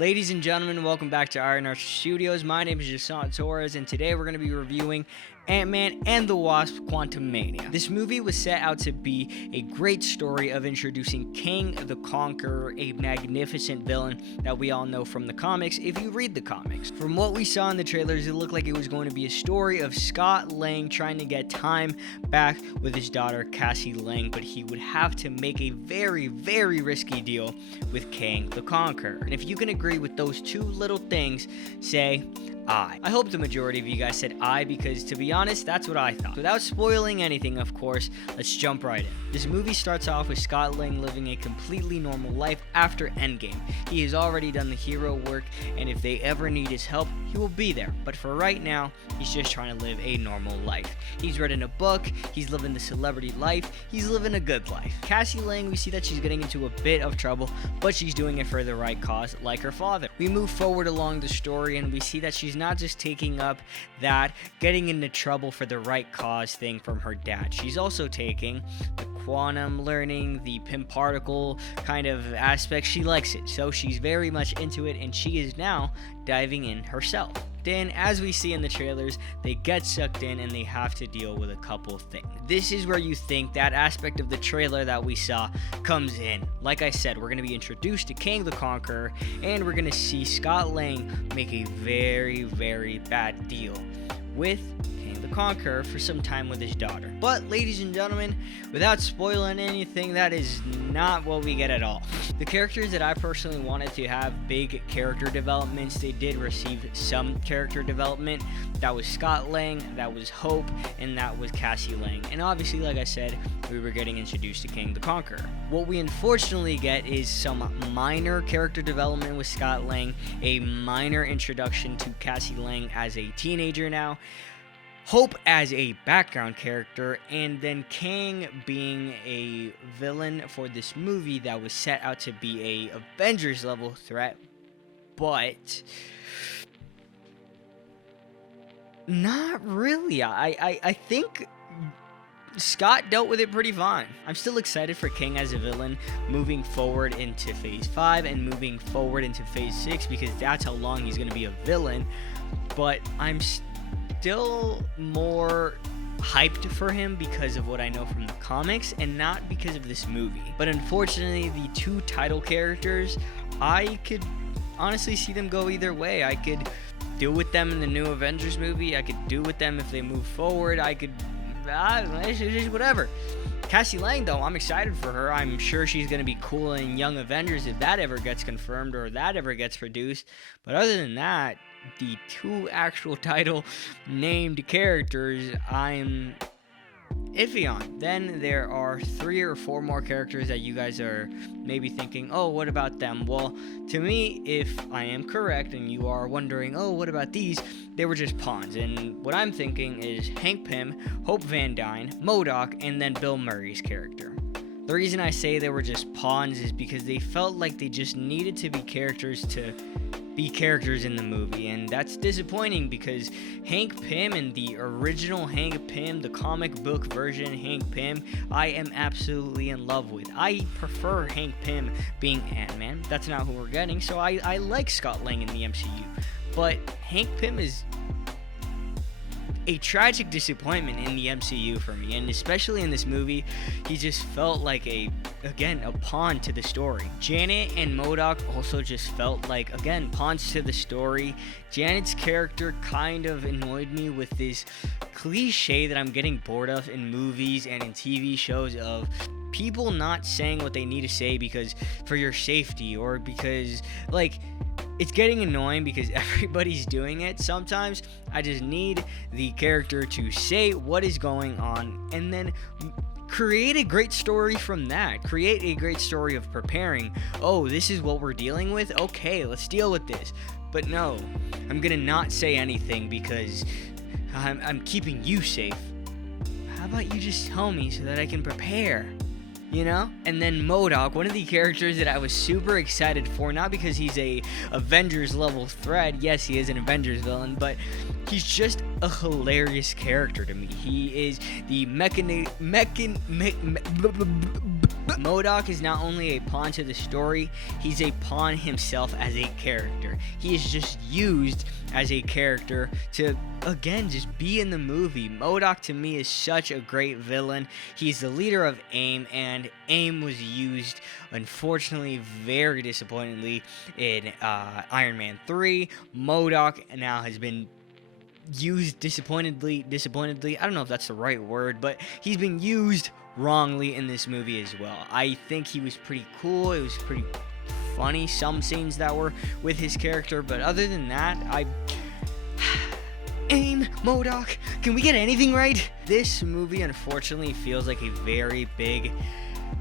Ladies and gentlemen, welcome back to ironarcherstudios. My name is joseantatvig, and today we're going to be reviewing Antman and the Wasp: Quantumania. This movie was set out to be a great story of introducing Kang the Conqueror, a magnificent villain that we all know from the comics if you read the comics. From what we saw in the trailers, it looked like it was going to be a story of Scott Lang trying to get time back with his daughter Cassie Lang, but he would have to make a very, very risky deal with Kang the Conqueror. And if you can agree with those two little things, say I. I hope the majority of you guys said I, because to be honest, that's what I thought. Without spoiling anything, of course, let's jump right in. This movie starts off with Scott Lang living a completely normal life after Endgame. He has already done the hero work, and if they ever need his help, he will be there. But for right now, he's just trying to live a normal life. He's written a book, he's living the celebrity life, he's living a good life. Cassie Lang, we see that she's getting into a bit of trouble, but she's doing it for the right cause, like her father. We move forward along the story, and we see that she's not just taking up that getting into trouble for the right cause thing from her dad. She's also taking the quantum learning, the pim particle kind of aspect. She likes it, so she's very much into it, and she is now diving in herself. Then, as we see in the trailers, they get sucked in and they have to deal with a couple of things. This is where you think that aspect of the trailer that we saw comes in. Like I said, we're going to be introduced to Kang the Conqueror, and we're going to see Scott Lang make a very, very bad deal with Kang the Conqueror for some time with his daughter. But, ladies and gentlemen, without spoiling anything, that is not what we get at all. The characters that I personally wanted to have big character developments, they did receive some character development. That was Scott Lang, that was Hope, and that was Cassie Lang. And obviously, like I said, we were getting introduced to Kang the Conqueror. What we unfortunately get is some minor character development with Scott Lang, a minor introduction to Cassie Lang as a teenager now, Hope as a background character, and then Kang being a villain for this movie that was set out to be a Avengers level threat, but not really. I think Scott dealt with it pretty fine. I'm still excited for Kang as a villain moving forward into Phase 5 and moving forward into Phase 6, because that's how long he's going to be a villain, but I'm still more hyped for him because of what I know from the comics and not because of this movie. But unfortunately, the two title characters, I could honestly see them go either way. I could deal with them in the new Avengers movie. I could do with them if they move forward. I could, whatever. Cassie Lang, though, I'm excited for her. I'm sure she's going to be cool in Young Avengers if that ever gets confirmed or that ever gets produced. But other than that, the two actual title named characters, I'm iffy on. Then there are 3 or 4 more characters that you guys are maybe thinking, oh, what about them? Well, to me, if I am correct and you are wondering, oh, what about these? They were just pawns. And what I'm thinking is Hank Pym, Hope Van Dyne, MODOK, and then Bill Murray's character. The reason I say they were just pawns is because they felt like they just needed to be characters to be characters in the movie, and that's disappointing because Hank Pym and the original Hank Pym, the comic book version Hank Pym, I am absolutely in love with. I prefer Hank Pym being Ant-Man. That's not who we're getting, so I like Scott Lang in the MCU. But Hank Pym is a tragic disappointment in the MCU for me, and especially in this movie, he just felt like a pawn to the story. Janet and MODOK also just felt like, again, pawns to the story. Janet's character kind of annoyed me with this cliche that I'm getting bored of in movies and in TV shows of people not saying what they need to say because for your safety, or because, like, it's getting annoying because everybody's doing it. Sometimes I just need the character to say what is going on and then create a great story from that. Create a great story of preparing. Oh, this is what we're dealing with? Okay, let's deal with this. But no, I'm gonna not say anything because I'm keeping you safe. How about you just tell me so that I can prepare? You know? And then MODOK, one of the characters that I was super excited for, not because he's a Avengers level threat. Yes, he is an Avengers villain, but he's just a hilarious character to me. He is the MODOK is not only a pawn to the story, he's a pawn himself as a character. He is just used as a character to, again, just be in the movie. MODOK to me is such a great villain. He's the leader of AIM, and AIM was used, unfortunately, very disappointingly in Iron Man 3. MODOK now has been used disappointedly. I don't know if that's the right word, but he's been used wrongly in this movie as well. I think he was pretty cool. It was pretty funny, some scenes that were with his character, but other than that, AIM, MODOK, can we get anything right? This movie unfortunately feels like a very big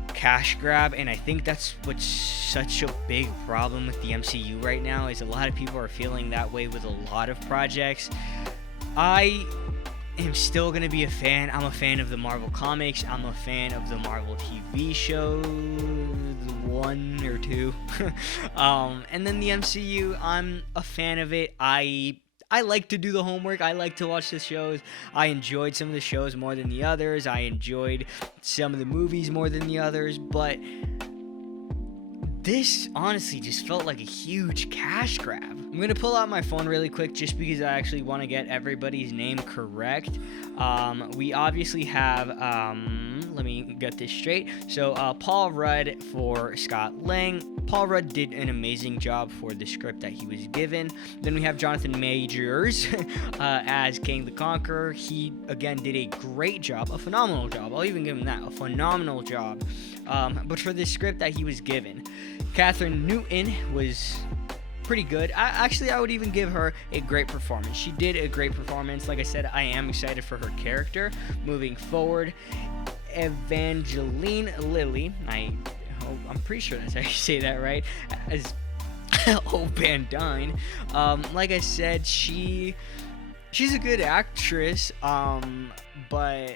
cash grab, and I think that's what's such a big problem with the MCU right now, is a lot of people are feeling that way with a lot of projects. I am still going to be a fan. I'm a fan of the Marvel comics. I'm a fan of the Marvel TV shows, 1 or 2. And then the MCU, I'm a fan of it. I like to do the homework. I like to watch the shows. I enjoyed some of the shows more than the others. I enjoyed some of the movies more than the others. But this honestly just felt like a huge cash grab. I'm going to pull out my phone really quick just because I actually want to get everybody's name correct. We obviously have, let me get this straight. So Paul Rudd for Scott Lang. Paul Rudd did an amazing job for the script that he was given. Then we have Jonathan Majors as Kang the Conqueror. He, again, did a great job, a phenomenal job. I'll even give him that, a phenomenal job. But for the script that he was given, Catherine Newton was pretty good. I would even give her a great performance. She did a great performance. Like I said, I am excited for her character moving forward. Evangeline Lilly, I'm pretty sure that's how you say that right, as Van Dyne. Like I said, she's a good actress, but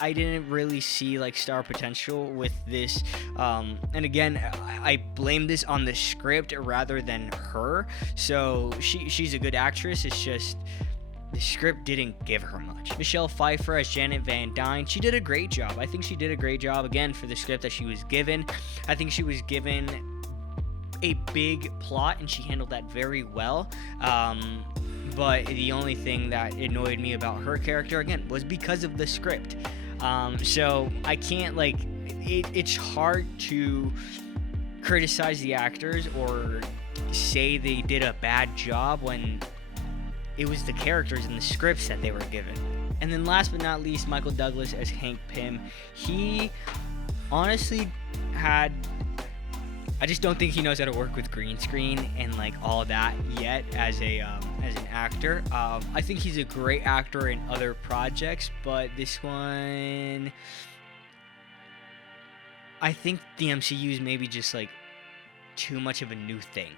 I didn't really see like star potential with this, and again, I blame this on the script rather than her. So she's a good actress, it's just the script didn't give her much. Michelle Pfeiffer as Janet Van Dyne, she did a great job. I think she did a great job, again, for the script that she was given. I think she was given a big plot, and she handled that very well. But the only thing that annoyed me about her character, again, was because of the script. So I can't, like, it's hard to criticize the actors or say they did a bad job when it was the characters and the scripts that they were given. And then last but not least, Michael Douglas as Hank Pym. He honestly I just don't think he knows how to work with green screen and like all that yet as an actor. I think he's a great actor in other projects, but this one, I think the MCU is maybe just like too much of a new thing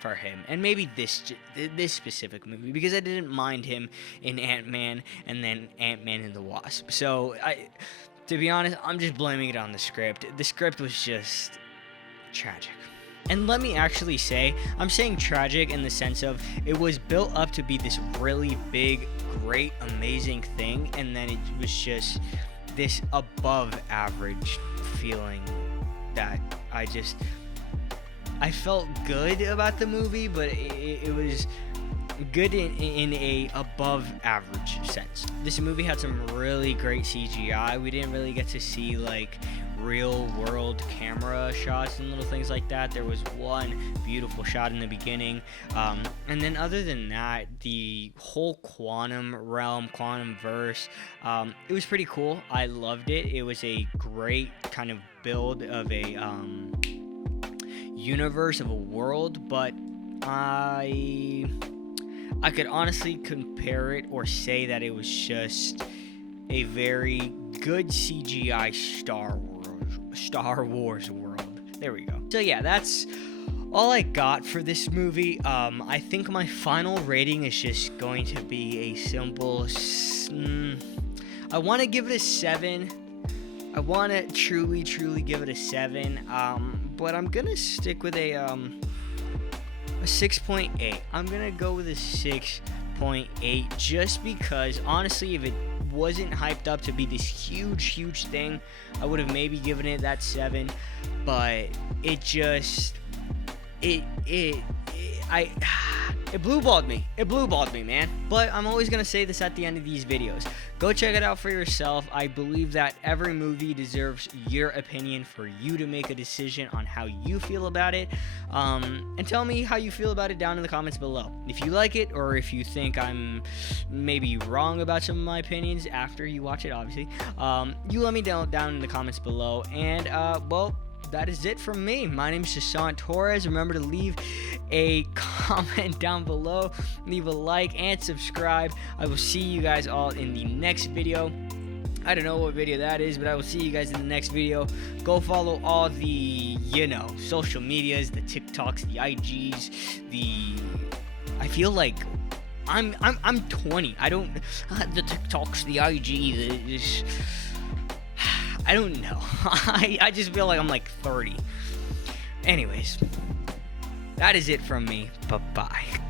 for him, and maybe this specific movie, because I didn't mind him in Antman and then Antman and the Wasp. So to be honest, I'm just blaming it on the script. The script was just tragic. And let me actually say, I'm saying tragic in the sense of it was built up to be this really big, great, amazing thing, and then it was just this above average feeling that I felt good about the movie, but it was good in a above average sense. This movie had some really great CGI. We didn't really get to see like real world camera shots and little things like that. There was one beautiful shot in the beginning, and then other than that, the whole quantum realm, quantum verse, it was pretty cool. I loved it. It was a great kind of build of a universe, of a world, but I could honestly compare it or say that it was just a very good CGI Star Wars world. There we go. So yeah, that's all I got for this movie. I think my final rating is just going to be a simple I want to give it a 7. I want to truly give it a 7, but I'm gonna stick with a 6.8. I'm gonna go with a 6.8 just because, honestly, if it wasn't hyped up to be this huge thing, I would have maybe given it that 7, but it just it blue balled me. It blue balled me, man. But I'm always going to say this at the end of these videos. Go check it out for yourself. I believe that every movie deserves your opinion for you to make a decision on how you feel about it. And tell me how you feel about it down in the comments below. If you like it, or if you think I'm maybe wrong about some of my opinions after you watch it, obviously, you let me know down in the comments below. And, well, that is it from me. My name is joseantatvig. Remember to leave a comment down below, leave a like, and subscribe. I will see you guys all in the next video. I don't know what video that is, but I will see you guys in the next video. Go follow all the, social medias, the TikToks, the IGs, I feel like I'm 20. I don't, the TikToks, the IG, I don't know. I just feel like I'm like 30. Anyways, that is it from me. Bye-bye.